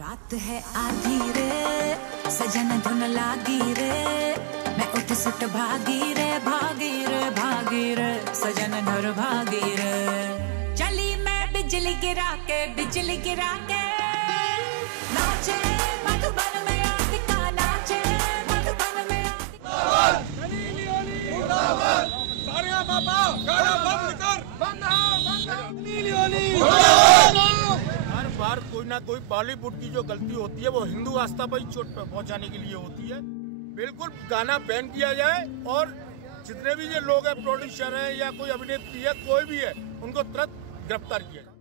रात है आधी रे सजन धुन लागी रे मैं उठ सुट भागी रे भागी रे सजन घर भागी रे चली मैं बिजली गिरा के नाचे मधुबन में आतिका नाचे मधुबन में सारिया बाबा गाना बंद कर हर बार कोई ना कोई बॉलीवुड की जो गलती होती है वो हिंदू आस्था पर ही चोट पहुंचाने के लिए होती है। बिल्कुल गाना बैन किया जाए और जितने भी ये लोग हैं, प्रोड्यूसर हैं या कोई अभिनेत्री है, कोई भी है, उनको तुरंत गिरफ्तार किया जाए।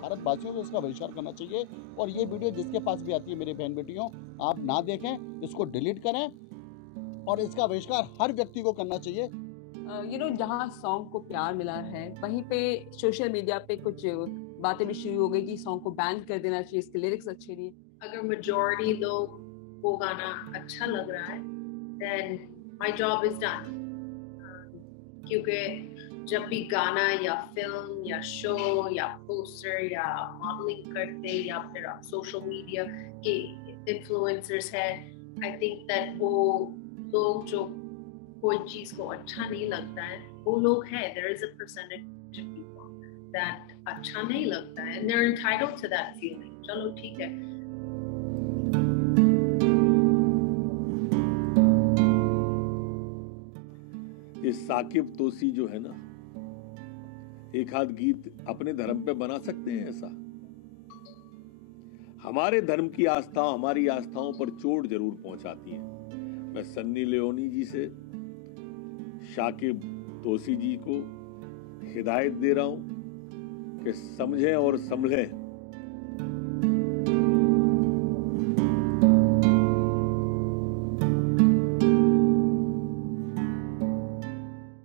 भारतवासियों को इसका बहिष्कार करना चाहिए और ये वीडियो जिसके पास भी आती है मेरे बहन बेटियों, आप ना देखें, इसको डिलीट करें और इसका बहिष्कार हर व्यक्ति को करना चाहिए। जहाँ सॉन्ग को प्यार मिला है वहीं पे सोशल मीडिया पे कुछ बातें भी शुरू हो गई कि सॉन्ग को बैन कर देना चाहिए, इसके लिरिक्स अच्छे नहीं। अगर मेजॉरिटी लोग को गाना अच्छा लग रहा है then my job is done, क्योंकि जब भी गाना या फिल्म या शो या पोस्टर या मॉडलिंग करते या फिर आप सोशल मीडिया के इन्फ्लुएंसर्स हैं, आई थिंक दैट वो लोग जो कोई चीज को अच्छा नहीं लगता है वो लोग हैं, there is a percentage of people that अच्छा नहीं लगता है and they are entitled to that feeling. चलो ठीक है। ये साकिब तोसी जो है ना, एक आध गीत अपने धर्म पे बना सकते हैं ऐसा? हमारे धर्म की आस्थाओं, हमारी आस्थाओं पर चोट जरूर पहुंचाती हैं। मैं सन्नी लियोनी जी से साकिब तोसी जी को हिदायत दे रहा हूं कि समझें और संभलें